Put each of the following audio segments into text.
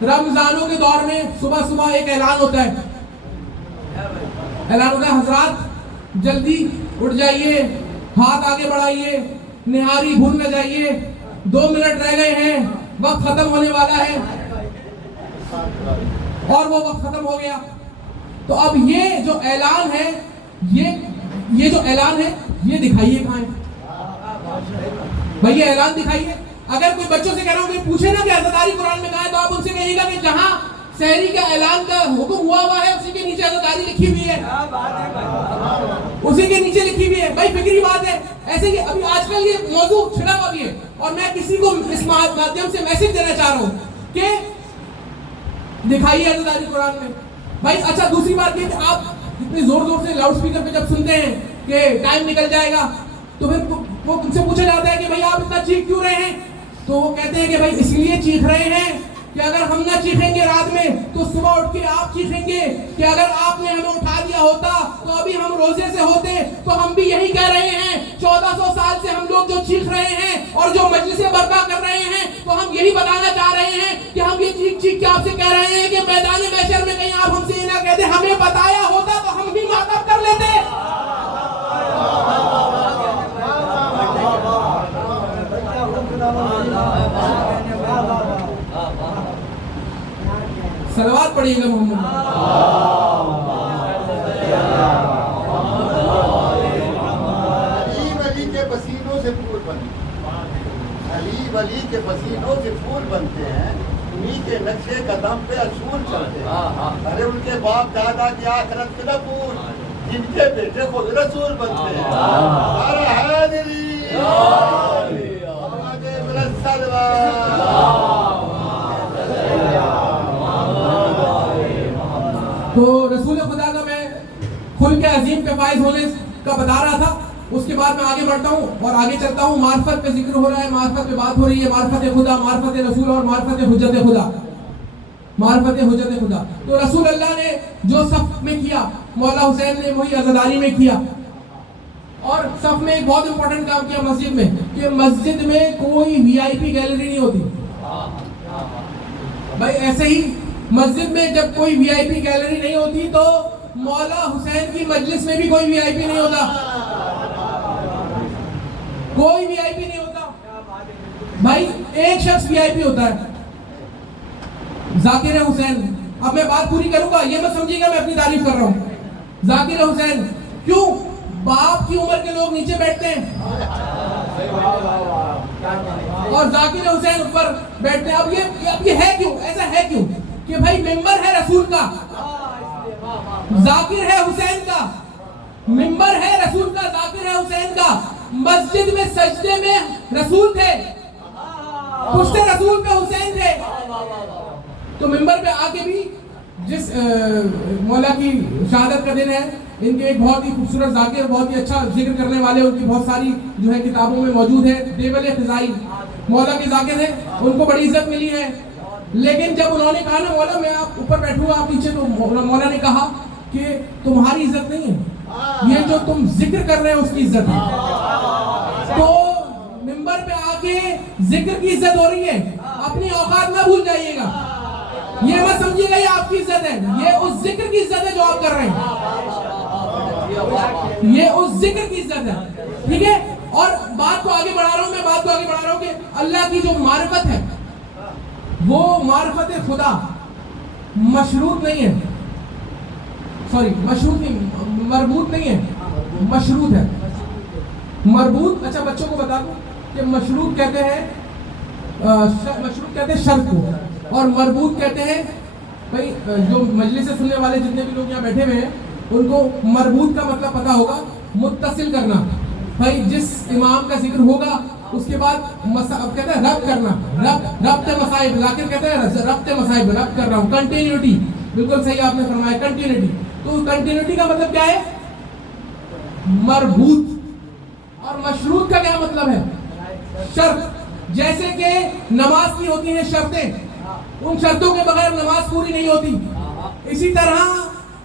رمضانوں کے دور میں صبح صبح ایک اعلان ہوتا ہے، حضرات جلدی اٹھ جائیے، ہاتھ آگے بڑھائیے، نہاری بھول نہ جائیے، 2 منٹ رہ گئے ہیں، وقت ختم ہونے والا ہے، اور وہ وقت ختم ہو گیا۔ تو اب یہ جو اعلان ہے، یہ جو اعلان ہے یہ دکھائیے کہاں ہے بھائی، یہ اعلان دکھائیے۔ اگر کوئی بچوں سے کہہ رہا ہوں کہ پوچھے نا کہ عزاداری قرآن میں کہاں ہے، تو آپ ان سے کہیے گا کہ جہاں سحری کا اعلان کا حکم ہوا ہے اسی کے نیچے عزاداری لکھی ہوئی ہے، اسی کے نیچے لکھی ہوئی ہے بھائی، فکری بات ہے۔ ایسے ہی ابھی آج کل یہ موضوع چھڑا ہوا بھی ہے، اور میں کسی کو اس مادھیم سے میسج دینا چاہ رہا ہوں کہ دکھائیے عزاداری قرآن میں بھائی۔ اچھا دوسری بات یہ کہ آپ اتنے زور زور سے لاؤڈ سپیکر پہ جب سنتے ہیں کہ ٹائم نکل جائے گا، تو پھر وہ ان سے پوچھا جاتا ہے کہ بھائی آپ اتنا چیخ کیوں رہے ہیں، تو وہ کہتے ہیں کہ بھائی اس لیے چیخ رہے ہیں کہ اگر ہم نہ چیخیں گے رات میں تو صبح اٹھ کے آپ چیخیں گے کہ اگر آپ نے ہمیں اٹھا دیا ہوتا تو ابھی ہم روزے سے ہوتے۔ تو ہم بھی یہی کہہ رہے ہیں، 1400 سال سے ہم لوگ جو چیخ رہے ہیں اور جو مجلسیں برپا کر رہے ہیں، تو ہم یہی بتانا چاہ رہے ہیں کہ ہم یہ چیخ چیخ کے آپ سے کہہ رہے ہیں کہ میدان محشر میں کہیں آپ ہم سے یہ نہ کہتے ہمیں بتایا ہوتا تو ہم بھی ماتم کر لیتے۔ صلوات پڑھیے گا محمد۔ علی ولی کے پسینوں سے پھول بنتے ہیں، علی ولی کے پسینوں سے پھول بنتے ہیں، انہی کے نقشے قدم پہ اصول چلتے ہیں۔ ارے ان کے باپ دادا کی آخرت کے نہ پھول، جن کے بیٹے خود رسول بنتے ہیں۔ ارے حیدری آمد برسلوات۔ تو رسول خدا کا میں خلق عظیم کے فائز ہونے کا بتا رہا تھا۔ اس کے بعد میں آگے بڑھتا ہوں اور آگے چلتا ہوں، معرفت پہ ذکر ہو رہا ہے، معرفت پہ بات ہو رہی ہے، معرفت خدا، معرفت رسول اور معرفت حجت خدا، معرفت حجت خدا۔ تو رسول اللہ نے جو صف میں کیا، مولا حسین نے وہی عزاداری میں کیا، اور صف میں ایک بہت امپورٹنٹ کام کیا مسجد میں، کہ مسجد میں کوئی وی آئی پی گیلری نہیں ہوتی بھائی۔ ایسے ہی مسجد میں جب کوئی وی آئی پی گیلری نہیں ہوتی تو مولا حسین کی مجلس میں بھی کوئی وی آئی پی نہیں ہوتا، کوئی وی آئی پی نہیں ہوتا بھائی۔ ایک شخص وی آئی پی ہوتا ہے، ذاکر حسین۔ اب میں بات پوری کروں گا، یہ مت سمجھیے گا میں اپنی تعریف کر رہا ہوں۔ ذاکر حسین کیوں؟ باپ کی عمر کے لوگ نیچے بیٹھتے ہیں اور ذاکر حسین اوپر بیٹھتے ہیں۔ اب یہ ہے کیوں؟ ایسا ہے کیوں کہ بھائی ممبر ہے رسول کا، ذاکر ہے حسین کا، ممبر ہے رسول کا، ذاکر ہے حسین کا۔ مسجد میں سجدے میں رسول تھے، پشتے رسول پہ حسین تھے، تو ممبر پہ آ کے بھی جس مولا کی شہادت کا دن ہے، ان کے ایک بہت ہی خوبصورت ذاکر، بہت ہی اچھا ذکر کرنے والے، ان کی بہت ساری جو ہے کتابوں میں موجود ہے، دیول خزائی مولا کے ذاکر ہیں، ان کو بڑی عزت ملی ہے۔ لیکن جب انہوں نے کہا نا مولا میں آپ اوپر بیٹھوں گا آپ نیچے، تو مولا نے کہا کہ تمہاری عزت نہیں ہے، یہ جو تم ذکر کر رہے ہیں اس کی عزت ہے۔ تو ممبر پہ آ کے ذکر کی عزت ہو رہی ہے، اپنی اوقات نہ بھول جائیے گا، یہ مت سمجھیے گا یہ آپ کی عزت ہے، یہ اس ذکر کی عزت ہے جو آپ کر رہے ہیں، یہ اس ذکر کی عزت ہے، ٹھیک ہے۔ اور بات کو آگے بڑھا رہا ہوں، میں بات کو آگے بڑھا رہا ہوں کہ اللہ کی جو معرفت ہے وہ معرفت خدا مشروط نہیں ہے، مشروط نہیں، مربوط نہیں ہے، مشروط ہے۔ مربوط، اچھا بچوں کو بتا دوں کہ مشروط کہتے ہیں شرط کو، اور مربوط کہتے ہیں بھائی جو مجلس سے سننے والے جتنے بھی لوگ یہاں بیٹھے ہوئے ہیں ان کو مربوط کا مطلب پتا ہوگا، متصل کرنا بھائی، جس امام کا ذکر ہوگا اس کے بعد کہتے ہیں ربط کرنا، ربط مصائب، ذاکر کہتے ہیں ربط مصائب، ربط کر رہا ہوں، کنٹینیوٹی، بالکل صحیح آپ نے فرمایا، کنٹینیوٹی۔ تو کنٹینیوٹی کا مطلب کیا ہے؟ مربوط۔ اور مشروط کا کیا مطلب ہے؟ شرط۔ جیسے کہ نماز کی ہوتی ہیں شرطیں، ان شرطوں کے بغیر نماز پوری نہیں ہوتی، اسی طرح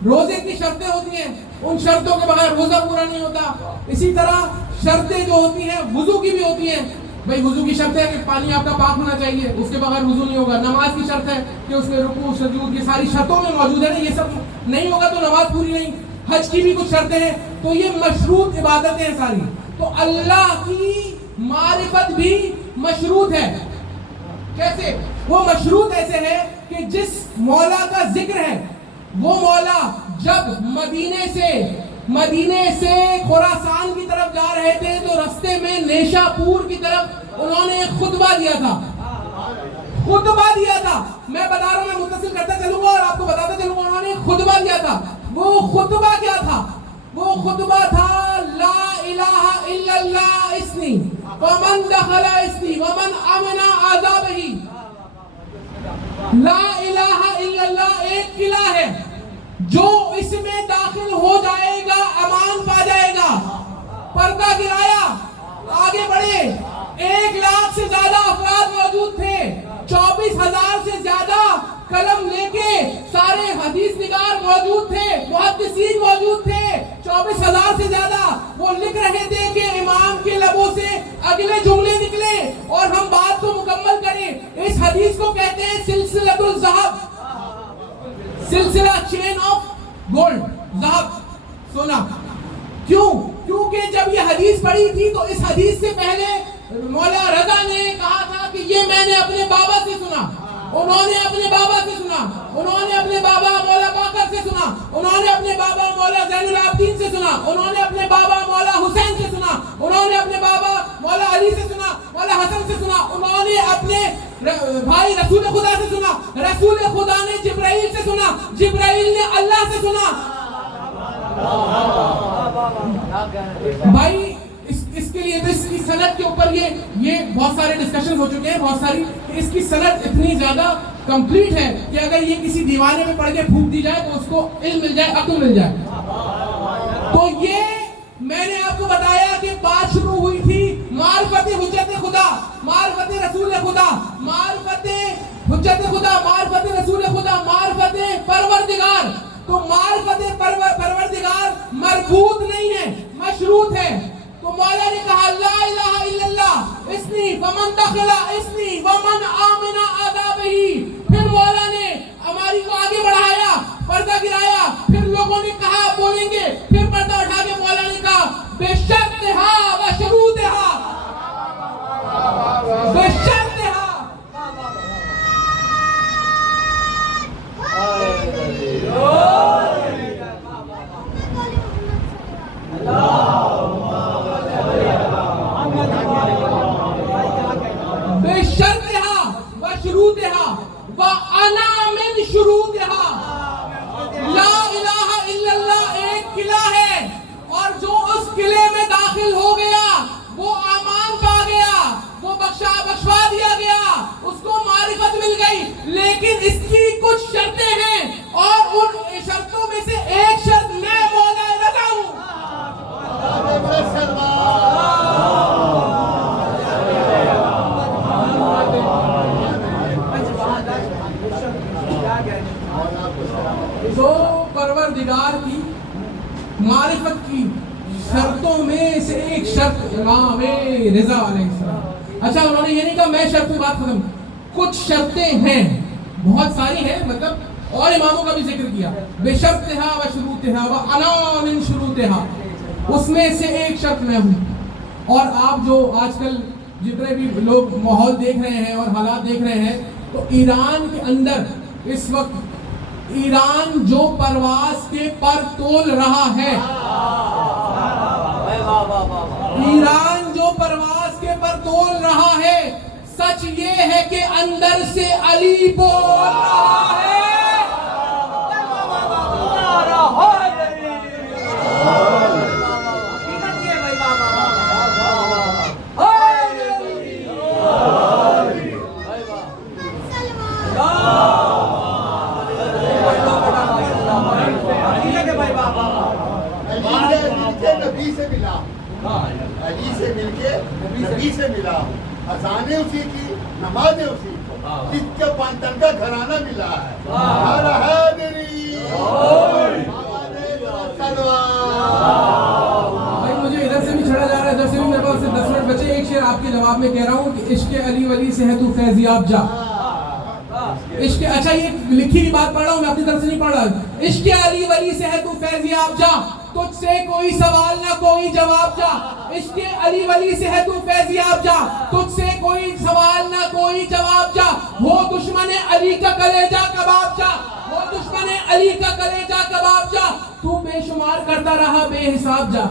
روزے کی شرطیں ہوتی ہیں، ان شرطوں کے بغیر روزہ پورا نہیں ہوتا، اسی طرح شرطیں جو ہوتی ہیں وضو کی بھی ہوتی ہیں، بھائی وضو کی شرط ہے کہ پانی آپ کا پاک ہونا چاہیے, اس کے بغیر وضو نہیں ہوگا. نماز کی شرط ہے کہ اس میں رکوع سجود یہ ساری شرطوں میں موجود ہے نا, یہ سب نہیں ہوگا تو نماز پوری نہیں. حج کی بھی کچھ شرطیں ہیں, تو یہ مشروط عبادتیں ہیں ساری. تو اللہ کی معرفت بھی مشروط ہے. کیسے؟ وہ مشروط ایسے ہے کہ جس مولا کا ذکر ہے وہ مولا جب مدینے سے خراسان کی طرف جا رہے تھے تو رستے میں نیشا پور کی طرف انہوں نے ایک خطبہ دیا تھا. میں بتا رہا ہوں, میں متصل کرتا چلوں گا اور آپ کو بتاتا چلوں گا. انہوں نے ایک خطبہ دیا تھا. وہ خطبہ کیا تھا؟ وہ خطبہ تھا لا الہ الا اللہ اسنی ومن دخل اسنی ومن امن عذابہ. لا الہ الا اللہ ایک قلعہ ہے, جو اس میں داخل ہو جائے گا امان پا جائے گا. پردہ گرایا, آگے بڑھے. 1 لاکھ سے زیادہ افراد موجود تھے, 24,000 سے زیادہ قلم لے کے سارے حدیث نگار موجود تھے, محدثین موجود تھے. 24,000 سے زیادہ وہ لکھ رہے تھے کہ امام کے لبوں سے اگلے جملے نکلے اور ہم بات کو مکمل کریں. اس حدیث کو کہتے ہیں سلسلۃ الذہب, سلسلہ چین آف گولڈ, ذہب سونا. کیونکہ جب یہ حدیث پڑھی تھی تو اس حدیث سے پہلے مولا رضا نے کہا تھا کہ یہ میں نے اپنے بابا سے سنا. انہوں نے اپنے بابا سے سنا, انہوں نے اپنے بابا مولا باقر سے سنا, انہوں نے اپنے بابا مولا زین العابدین سے سنا, انہوں نے اپنے بابا مولا حسین سے سنا, انہوں نے اپنے بابا مولا علی سے سنا, مولا حسن سے سنا, انہوں نے اپنے بھائی رسول خدا سے سنا, رسول خدا نے جبرائیل سے سنا, جبرائیل نے اللہ سے سنا. بھائی اس کے لیے تو اس کی سند کے اوپر یہ بہت سارے ڈسکشن ہو چکے ہیں, بہت ساری. اس کی سند اتنی زیادہ کمپلیٹ ہے کہ اگر یہ کسی دیوانے میں پڑھ کے پھونک دی جائے تو اس کو علم مل جائے, عقل مل جائے. تو یہ میں نے آپ کو بتایا کہ بات شروع ہوئی تھی معرفت حجت خدا, معرفت رسول خدا, معرفت حجت خدا, معرفت رسول خدا, معرفت پروردگار. تو معرفت پروردگار مربوط نہیں ہے, مشروط ہے. تو مولا نے کہا لا الہ الا اللہ اسنی ومن دخل اسنی ومن آمن عذابہ. پھر مولا نے ہماری کو آگے بڑھایا, پردہ گرایا, پھر لوگوں نے کہا بولیں گے, پھر پردہ اٹھا کے مولا نے کہا بشرطہا و شروطہا, بشرطہا. بشرطہا و شروطہا وانا من شروطہا. لا الہ الا اللہ ایک قلعہ ہے, اور جو اس قلعے میں داخل ہو گیا وہ امان پا گیا, وہ بخشوا دیا گیا, اس کو معرفت مل گئی. لیکن اس کی کچھ شرطیں ہیں, اور ان شرطوں میں سے ایک شرط میں مولا رضا ہوں. جو پروردگار کی معرفت کی شرطوں میں سے ایک شرط امام رضا علیہ السلام. اچھا, انہوں نے یہ نہیں کہا میں شرط کی بات ختم, کچھ شرطیں ہیں, بہت ساری ہیں, مطلب اور اماموں کا بھی ذکر کیا. بشرطہا و شروطہا و انا من شروطہا, اس میں سے ایک شرط میں ہوں. اور آپ جو آج کل جتنے بھی لوگ ماحول دیکھ رہے ہیں اور حالات دیکھ رہے ہیں, تو ایران کے اندر اس وقت ایران جو پرواز کے پر تول رہا ہے, ایران جو پرواز کے پر تول رہا ہے, سچ یہ ہے کہ اندر سے علی بول رہا ہے. علی سے مل کے نبی سے ملا, اذانیں اسی کی, نمازیں اسی کو, جس کے پانتن کا گھرانہ ملا ہے. ہر حیدری بھائی مجھے ادھر سے بھی چھڑا جا رہا ہے, ادھر سے بھی. میرے پاس 10 منٹ بچے, ایک شعر آپ کے جواب جواب میں کہہ رہا ہوں کہ عشق علی ولی سے ہے تو فیضیاب جا. عشق, اچھا یہ لکھی ہوئی بات پڑھ رہا ہوں میں, اپنی طرف سے نہیں پڑھ رہا. عشق علی ولی سے ہے تو فیضیاب جا, تجھ سے کوئی سوال نہ کوئی جواب جا. عشق علی ولی سے ہے تو فیضیاب جا, تجھ سے کوئی سوال نہ کوئی جواب جا. وہ دشمن علی کا کلیجہ کباب جا, وہ دشمن علی کا کلیجہ کباب جا, تو بے شمار کرتا رہا بے حساب جا.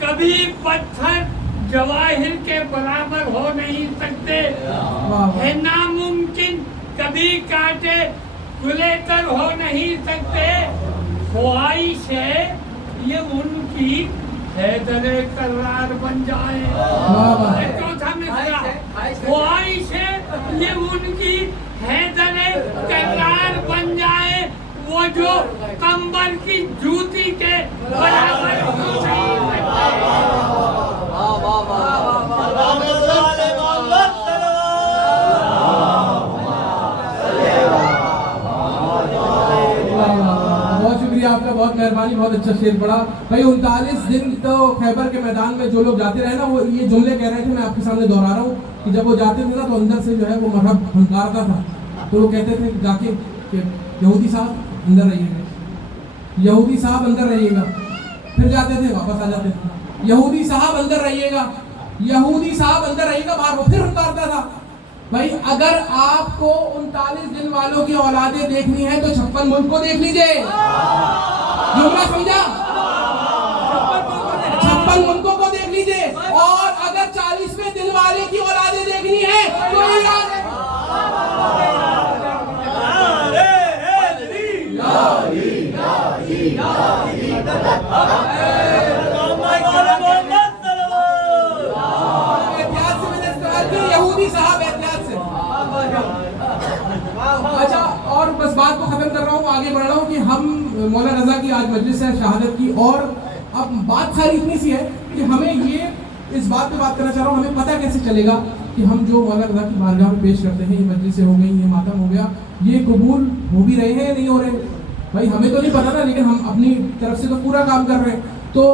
کبھی پتھر جواہر کے برابر ہو نہیں سکتے, ہے ناممکن کبھی کاٹے گلے تر ہو نہیں سکتے. خواہش ہے یہ ان کی حیدر کرار بن جائے. چوتھا مصرع, خواہش ہے یہ ان کی حیدر کرار بن جائے, وہ جو کمبر کی جوتی کے برابر ہو نہیں بہت شکریہ آپ کا, بہت مہربانی, بہت اچھا شعر پڑھا بھائی. 39 دن تو خیبر کے میدان میں جو لوگ جاتے رہے نا, وہ یہ جملے کہہ رہے تھے, میں آپ کے سامنے دہرا رہا ہوں کہ جب وہ جاتے تھے نا تو اندر سے جو ہے وہ مذہب ہنکارتا تھا. تو وہ کہتے تھے جا کے کہ یہودی صاحب اندر رہیے گا, یہودی صاحب اندر رہیے گا. پھر جاتے تھے واپس آ جاتے تھے, یہودی صاحب اندر رہیے گا, یہودی صاحب اندر رہیے گا, باہر وہ پھر ہنکارتا تھا. بھائی اگر آپ کو 39 دن والوں کی اولادیں دیکھنی ہے تو 56 ملک کو دیکھ لیجئے. جملہ سمجھا؟ 56 ملکوں کو دیکھ لیجئے. اور اگر 40ویں دن والے کی اولادیں دیکھنی ہے تو ایران ہے. احتیاط سے میں نے استعمال کی, یہودی صاحب احتیاط سے. اچھا, اور بس بات کو ختم کر رہا ہوں, آگے بڑھ رہا ہوں کہ ہم مولا رضا کی آج مجلس ہے شہادت کی, اور اب بات ساری اتنی سی ہے کہ ہمیں یہ اس بات پہ بات کرنا چاہ رہا ہوں, ہمیں پتہ کیسے چلے گا کہ ہم جو مولا رضا کی بارگاہ میں پیش کرتے ہیں, یہ مجلسیں ہو گئی, یہ ماتم ہو گیا, یہ قبول ہو بھی رہے ہیں یا نہیں ہو رہے. بھائی ہمیں تو نہیں پتا نا, لیکن ہم اپنی طرف سے تو پورا کام کر رہے ہیں. تو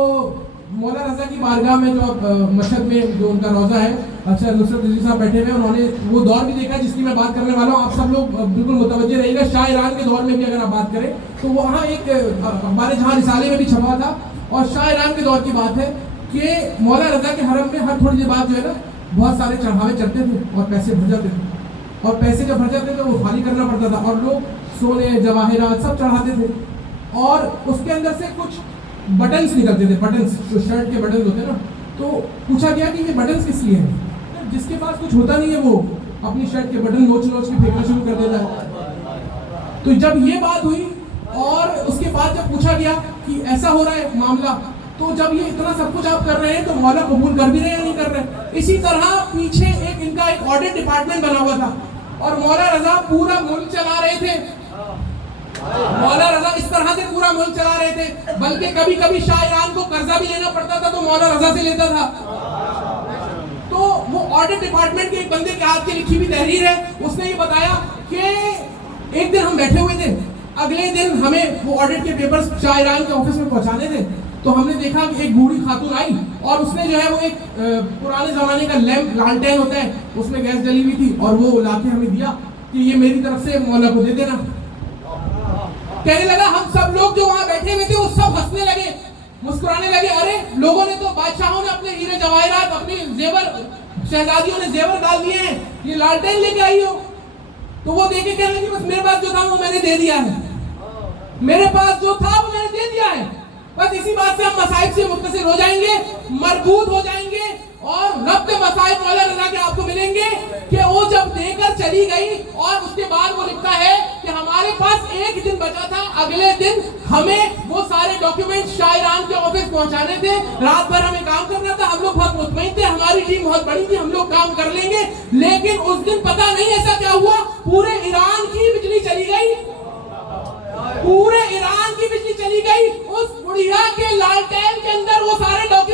مولا رضا کی بارگاہ میں جو اب مشہد میں جو ان کا روضہ ہے, اچھا نصرت رضوی صاحب بیٹھے ہوئے ہیں, انہوں نے وہ دور بھی دیکھا جس کی میں بات کرنے والا ہوں. آپ سب لوگ بالکل متوجہ رہیے گا. شاہ ایران کے دور میں بھی اگر آپ بات کریں تو وہاں ایک اخبار جہاں رسالے میں بھی چھپا تھا, اور شاہ ایران کے دور کی بات ہے کہ مولا رضا کے حرم میں ہر تھوڑی دیر بعد جو ہے نا بہت سارے چڑھاوے چڑھتے تھے اور پیسے بھر جاتے تھے, اور پیسے جب بھر جاتے تھے وہ خالی کرنا پڑتا تھا, اور لوگ سونے جواہرات سب چڑھاتے تھے, اور اس کے اندر سے کچھ بٹنز نکلتے تھے, بٹنز جو شرٹ کے بٹنز ہوتے ہیں نا. تو پوچھا گیا کہ یہ بٹنز کس لیے ہیں. جس کے پاس کچھ ہوتا نہیں ہے وہ اپنی شرٹ کے بٹن نوچ نوچ کے پھینکنا شروع کر دیتا ہے. تو جب یہ بات ہوئی اور اس کے بعد جب پوچھا گیا کہ ایسا ہو رہا ہے معاملہ, تو جب یہ اتنا سب کچھ آپ کر رہے ہیں تو مولا قبول کر بھی رہے ہیں یا نہیں کر رہے. اسی طرح پیچھے ان کا ایک آڈٹ ڈپارٹمنٹ بنا ہوا تھا, اور مولا رضا پورا ملک چلا رہے تھے. مولا رضا اس طرح سے پورا ملک چلا رہے تھے, بلکہ کبھی کبھی شاہ ایران کو قرضہ بھی لینا پڑتا تھا تو مولا رضا سے لیتا تھا. تو وہ آڈٹ ڈپارٹمنٹ کے ایک بندے کے ہاتھ کی لکھی ہوئی تحریر ہے, اس نے یہ بتایا کہ ایک دن ہم بیٹھے ہوئے تھے, اگلے دن ہمیں وہ آڈٹ کے پیپرز شاہ ایران کے آفس میں پہنچانے تھے, تو ہم نے دیکھا کہ ایک بوڑھی خاتون آئی اور اس نے جو ہے وہ ایک پرانے زمانے کا لیمپ لانٹین ہوتا ہے, اس میں گیس ڈلی ہوئی تھی, اور وہ لا کے ہمیں دیا کہ یہ میری طرف سے مولا کو دے دینا. کہنے لگا ہم سب لوگ جو وہاں بیٹھے ہوئے تھے وہ سب ہنسنے لگے, مسکرانے لگے. ارے لوگوں نے تو, بادشاہوں نے اپنے ہیرے جواہرات, اپنی زیور, شہزادیوں نے زیور ڈال دیے ہیں, یہ لالٹین لے کے آئی ہو. تو وہ دیکھ کے کہنے لگی بس میرے پاس جو تھا وہ میں نے دے دیا ہے, میرے پاس جو تھا وہ میں نے دے دیا ہے. بس اسی بات سے ہم مصائب سے متصل ہو جائیں گے, مربوط ہو جائیں گے, اور رب کے مصائب مولا رضا کے آپ کو ملیں گے کہ وہ جب دے کر چلی گئی, اور اس کے بعد وہ لکھتا ہے کہ ہمارے پاس ایک دن بچا تھا, اگلے دن ہمیں وہ سارے ڈاکیومنٹ شاہ ایران کے آفس پہنچانے تھے, رات بھر ہمیں کام کرنا تھا, ہم لوگ بہت مطمئن تھے, ہماری ٹیم بہت بڑی تھی, ہم لوگ کام کر لیں گے. لیکن اس دن پتہ نہیں ایسا کیا ہوا, پورے ایران کی بجلی چلی گئی, پورے ایران کی بجلی چلی گئی. اس بڑھیا کے لالٹین کے اندر وہ سارے ڈاکیومنٹ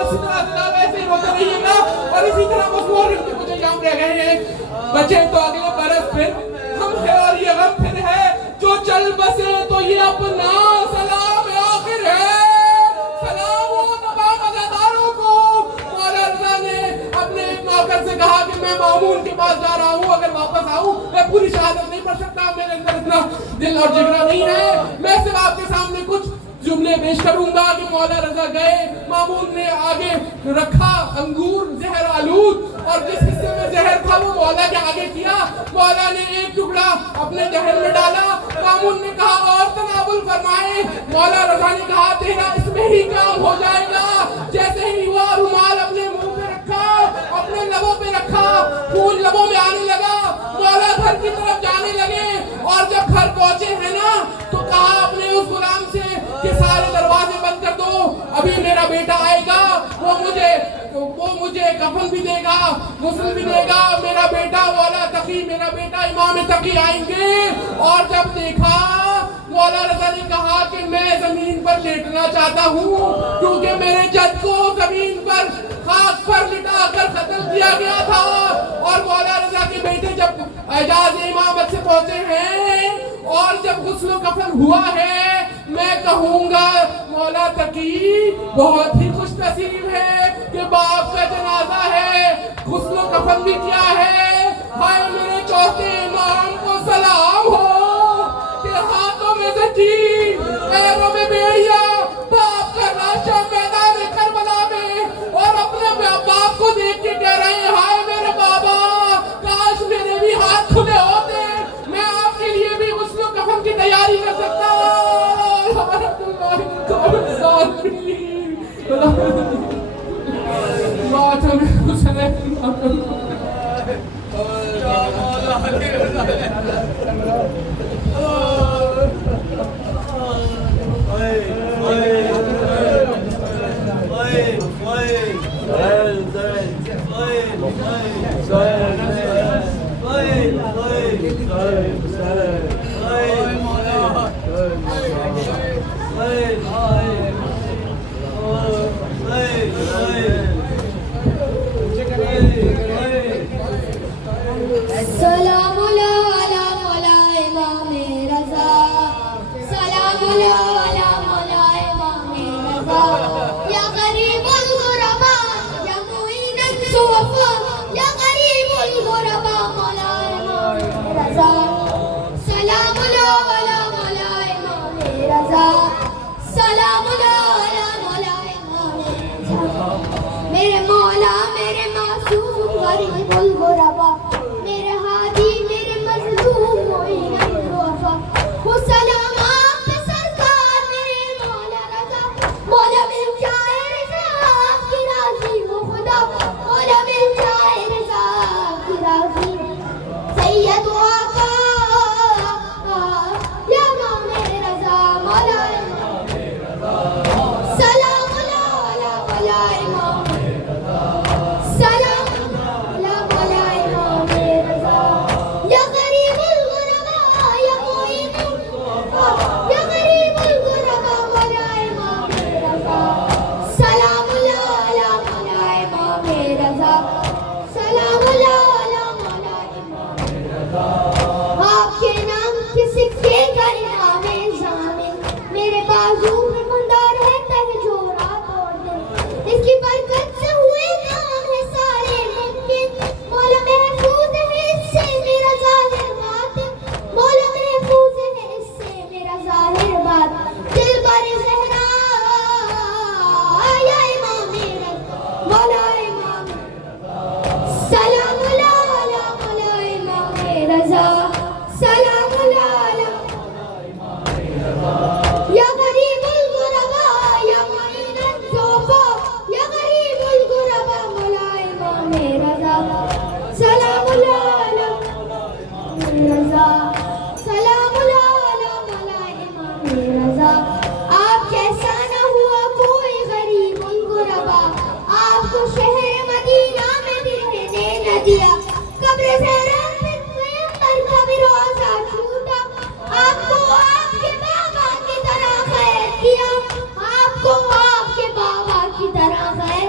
اور اسی طرح جناب ایسے ہی روتے رہیے گا اور اسی طرح مصور کے کچھ ایام رہ گئے ہیں بچے تو اگلے برس پھر ہم ہے اور یہ غم پھر ہے جو چل بسے تو یہ اپنا سلام آخر ہے سلام ہو تمام عزاداروں کو مولا رضا نے اپنے ایک نوکر سے کہا کہ میں مامون کے پاس جا رہا ہوں اگر واپس آؤں میں پوری شہادت نہیں پڑھ سکتا میرے اندر اتنا دل اور جگرا نہیں ہے میں صرف آپ کے سامنے کچھ جملے پیش کروں گا کہ مولا رضا گئے مامون نے آگے رکھا انگور زہر آلود اور جس حصے میں زہر تھا وہ مولا کے آگے کیا مولا نے ایک ٹکڑا اپنے دہن میں ڈالا مامون نے کہا اور تناول فرمائے مولا رضا نے کہا تیرا اس میں ہی کام ہو جائے گا جیسے ہی ہوا رومال اپنے منہ پہ رکھا اپنے لبوں پہ رکھا خون لبوں میں آنے لگا مولا گھر کی طرف جانے لگے اور جب گھر پہنچے ہیں نا تو کہا اپنے اس غلام سے کہ سارے دروازے بند کر دو ابھی میرا بیٹا آئے گا وہ مجھے کفن بھی دے گا غسل بھی دے گا میرا بیٹا مولا تقی میرا بیٹا امام تقی آئیں گے اور جب دیکھا مولا رضا نے کہا کہ میں زمین پر لیٹنا چاہتا ہوں کیونکہ میرے جد کو زمین پر خاک پر لٹا کر قتل کیا گیا تھا اور مولا رضا کے بیٹے جب اعجاز امامت سے پہنچے ہیں اور جب غسل و کفن ہوا ہے میں کہوں گا مولا تقی بہت ہی خوش نصیب ہے کہ باپ کا جنازہ ہے غسل و کفن بھی کیا ہے ہائے میرے چوتھے امام کو سلام ہو کہ ہاتھوں میں زنجیر پیروں میں بیڑیا باپ کا لاشا میدان کربلا میں اور اپنے باپ کو دیکھ کے کہہ رہے ہیں ہائے میرے بابا کاش میرے بھی ہاتھ کھلے ہوتے میں آپ کے لیے بھی غسل و کفن کی تیاری کر سکتا سلام علی مولا امام رضا سلام علی مولا امام رضا یا غریب الغربا یا معین الضعفاء یا غریب الغربا مولا امام رضا سلام علی مولا امام رضا سلام علی مولا امام رضا میرے مولا میرے معصوم غریب الغربا میرے ہادی میرے مظلوم معین الضعفاء وہ سلام آپ پہ سرکار میرے مولا رضا مولا مل جائے رضا آپ کی راضی ہو خدا مولا مل جائے رضا آپ کی راضی سید و آقا یا امام رضا مولا سلام علی مولا امام سلام علی مولا امام رضا یا غریب الغربا یا معین الضعفاء یا غریب الغربا مولا امام رضا سلام علی مولا امام رضا سلام علی مولا امام رضا آپ کے نام کے سکے کا امام ضامن میرے بازو میں بندہ رہتا ہے جو رات اور دن اس کی برکت سے ہوئے کام ہے سارے ممکن مولا محفوظ ہے اس سے میرا ظاہر باطن مولا محفوظ ہے اس سے میرا ظاہر باطن دل بر زہرا یا امام رضا مولا امام سلام علی مولا امام رضا سلام علی یا غریب الغربا یا معین الضعفاء یا غریب الغربا مولا امام رضا سلام علی رضا سلام علی مولا امام رضا آپ جیسا نہ ہوا کوئی غریب الغربا آپ کو شہر مدینہ میں بھی رہنے نہ دیا قبر زہرا میں پیغمبر کا بھی روزہ چھوٹا آپ کو آپ کے بابا کی طرح خیر کیا آپ کو آپ کے بابا کی طرح خیر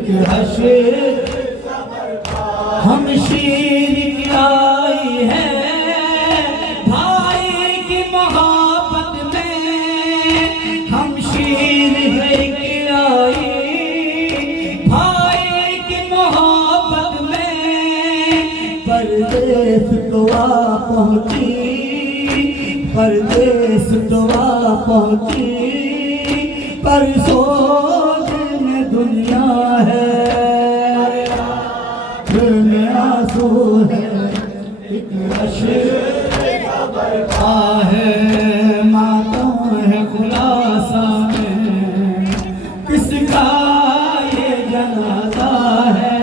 ایک حشر ہم شیر کی آئی ہے بھائی کی محبت میں ہم شیر کی آئی بھائی کی محبت میں پردیس تو آ پہنچی پردیس تو آ پہنچی پر سوچ میں دنیا ہے دل میں آنسو ہے ایک حشر ہے ماتم ہے خلاصہ میں کس کا یہ جنازہ ہے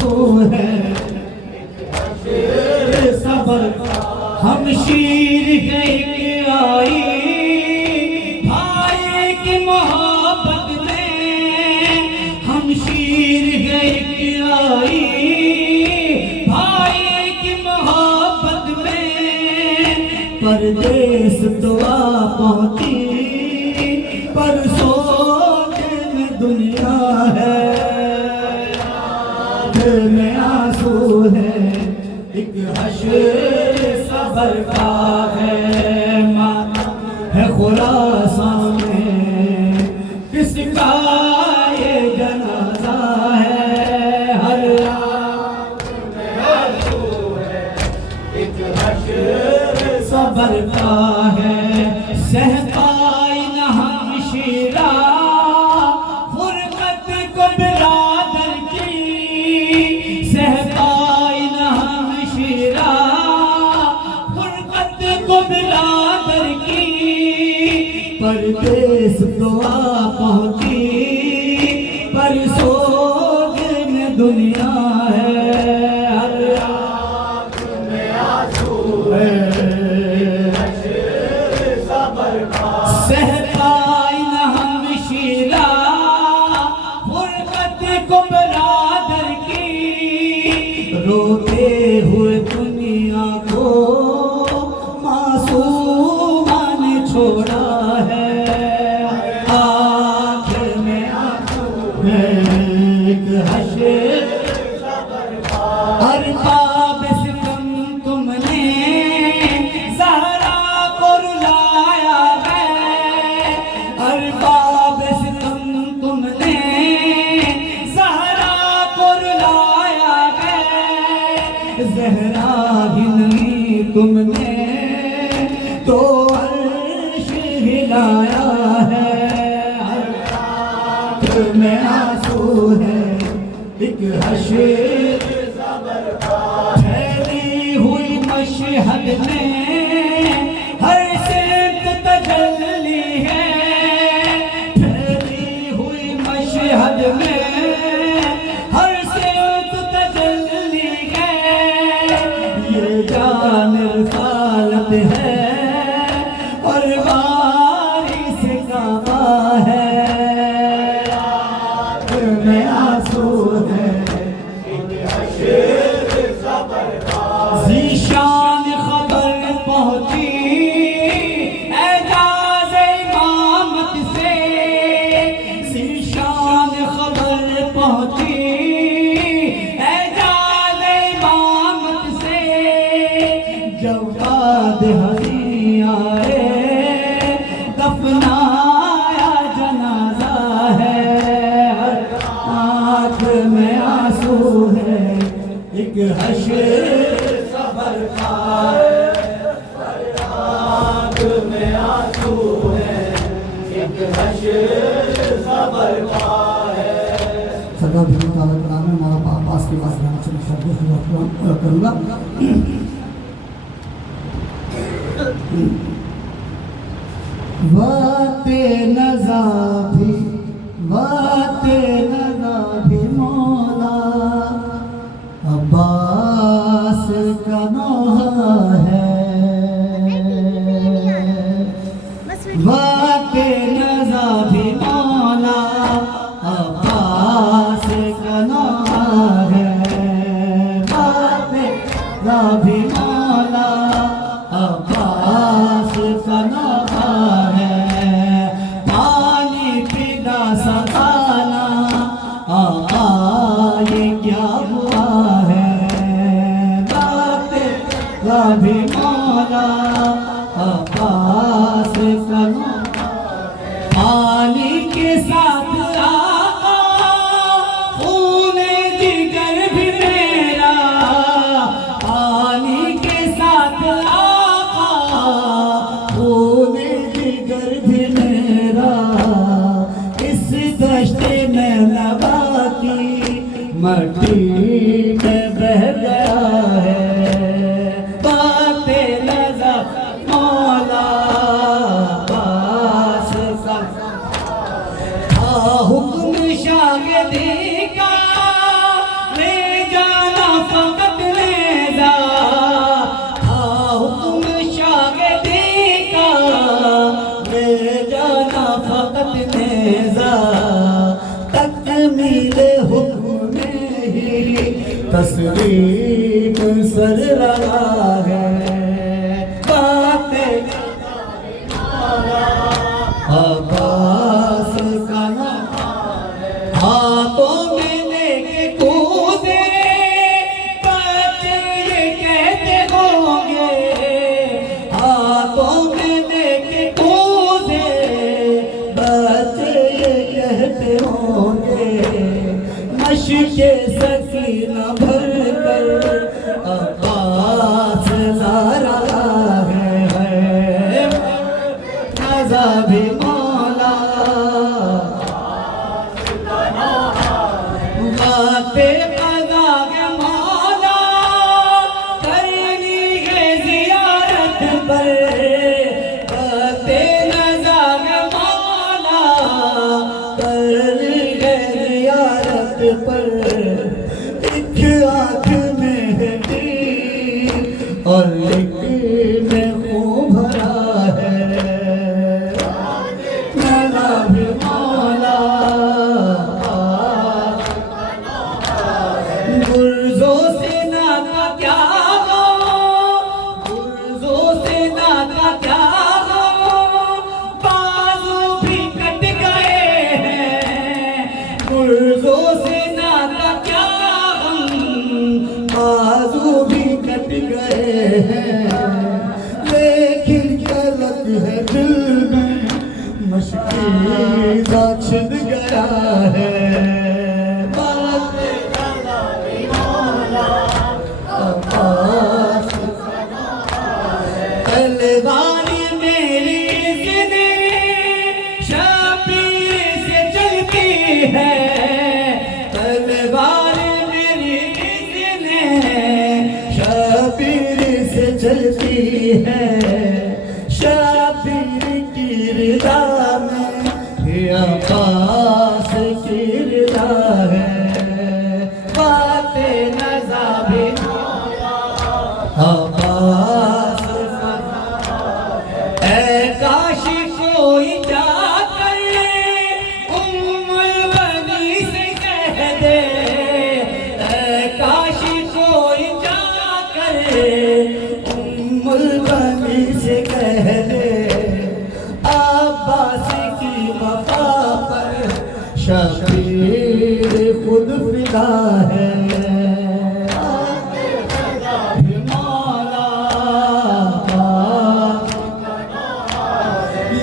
تو ہے صبر ہم شیر گئی آئی بھائی کی محبت میں ہم شیر گئی آئی بھائی کی محبت میں پردیس تو آ پہنچی پر سوچ میں دنیا ہے دل میں آنسو ہے ایک حشر صبر کا ہے ماتم ہے خراسان میں کس کا یہ جنازہ ہے ہر رات میں آنسو ہے ایک حشر صبر کا ہے سہ پائی نہ ہم شیرہ فرقت کو برادر کی سہ پائی نہ ہم شیرہ فرقت کو برادر کی پردیس تو آ پہنچی پر سوگ میں دنیا ہے ہر رات میں آنسو ہے سہ پائی نہ ہم شیرہ فرقت کو برادر کی روتے ہوئے دنیا کو معصومہ نے چھوڑا ہے آخر میں آنسو ہے ایک حشر ارباب ستم تم نے زہرا کو رلایا ہے ارباب ستم تم نے زہرا کو رلایا ہے زہرا ہی نہیں تم نے تو عرش ہلایا ہے ہر رات میں آنسو ہے ایک حشر پھیلی ہوئی مشہد میں ہر سمت تجلی ہے پھیلی ہوئی مشہد میں ہر سمت تجلی ہے یہ جان رسالت ہے اور وارث کعبہ ہے دل میں آنسو ہے ذیشان خبر پہنچی اعجاز امامت سے ذیشان خبر پہنچی اعجاز امامت سے جب بعد ہمیں آئے دفنایا جنازہ ہے ہر آنکھ میں آنسو ہے ایک حشر صبر کا ہے ہر آنکھ میں آنسو ہے ایک حشر صبر کا ہے سرکار بھی تعالیٰ کرام ہے مولانا عباس کے پاس جانا چاہیے شبد کروں گا وقت نزا بھی مولا عباس کا نوحہ ہے وقت نزا بھی مولا عباس کا نوحہ ہے وقت نزا بھی مولا عباس کا نوحہ ہے پانی پیدا علی کے ساتھ آقا خون جگر بھی میرا علی کے ساتھ آقا خون جگر بھی میرا اس دشت میں نوا کی مٹی میں بہ گیا ہے باتیں نظر مولا باس کا حکم شاگردی کا لے جانا فقط نیزا حکم شاگردی کا لے جانا فقط نیزا تکمیل حکم میں ہی تصویر سر رہا ہے باتیں عباس کا نام ہاتھوں میں لے کے کودے بچے یہ کہتے ہوں گے ہاتھوں میں لے کے کودے بچے یہ کہتے ہوں گے مشق سکینہ بھر کر عباس لا رہا ہے عذاب مولا باتیں قضا کے مولا کرنی ہے زیارت پر باتیں قضا کے مولا کرنی ہے زیارت پر ایک آنکھ میں ہے دین اور ایک میں خون بھرا ہے جناب مولا گرزوں سے ناتا کیا گرزوں سے ناتا کیا بازو بھی کٹ گئے ہیں گرزوں سے ناتا کیا بازو بھی کٹ گئے ہیں لیکن غلط ہے دل میں مشکیزہ چھد گیا ہے باتیں عباس تلوار میری ذنے شبیر سے چلتی ہے تلوار میری ذنے شبیر سے چلتی ہے شبیر کی رضا میں عباس کی رضا ہے باتیں نظام عباس اے کاش کوئی جا کر ام البنی سے کہہ دے اے کاش کوئی جا کر ام البنی سے کہہ دے عباس کی وفا پر شبیر خود فدا ہے مولا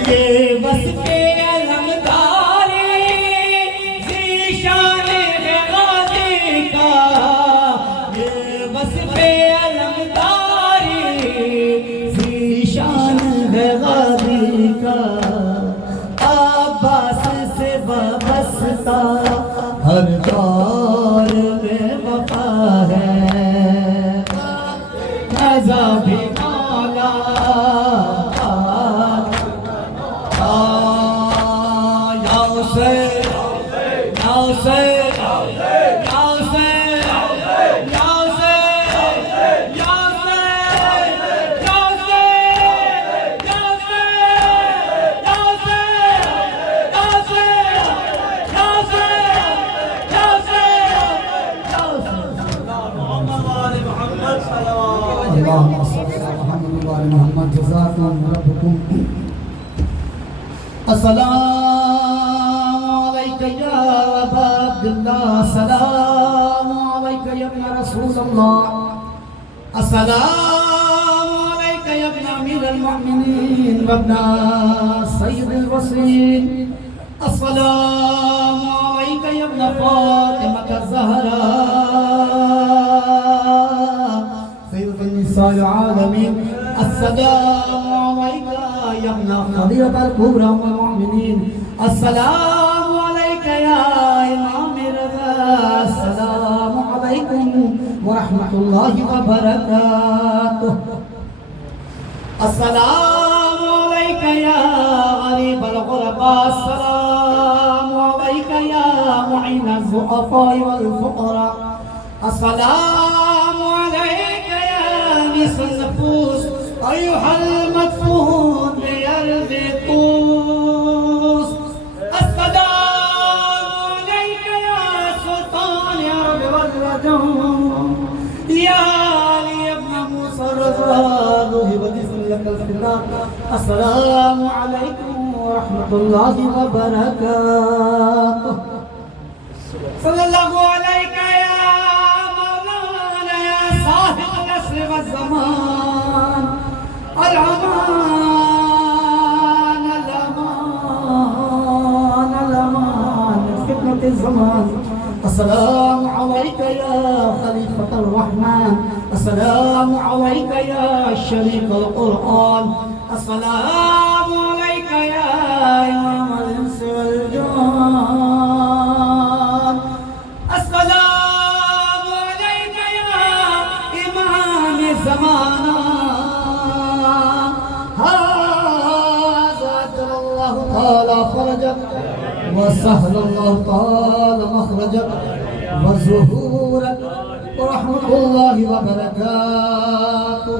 یہ وصف علمداری ذیشان ہے غازی کا یہ وصف علمداری ذیشان ہے غازی کا عباس سے وابستہ ہر دور میں وفا ہے عذاب مولا یا حسین یا حسین یا حسین یا حسین یا حسین یا اللهم صل على محمد وعلى محمد جزاكم ربكم السلام عليك يا أبا عبد الله السلام عليك يا ابن رسول الله السلام عليك يا ابن أمير المؤمنين المؤمنين وابن سيد الرسول السلام عليك يا ابن فاطمة الزهراء سيد النساء العالمين السلام عليك يا ابن خديجة الكبرى والمؤمنين السلام عليك يا إمام رضا السلام عليكم ورحمة الله وبركاته السلام عليك يا غريب الغرباء السلام عليك يا معين الضعفاء والفقراء السلام عليك يا أنيس النفوس أيها المدفون بأرض طوس السلام عليك يا سلطان يا رب والرجوم يا علي ابن موسى الرضا لك الفراق السلام عليكم ورحمة الله وبركاته صلى الله عليك يا مولانا يا صاحب العصر والزمان الأمان الأمان الأمان فتنة الزمان السلام عليك يا خليفة الرحمن السلام عليك يا شريك القرآن السلام عليك يا إمام الإنس والجان السلام عليك يا إمام زمانا هذا أجل الله تعالى فرجك وسهل الله تعالى مخرجك وظهورك ورحمة الله وبركاته.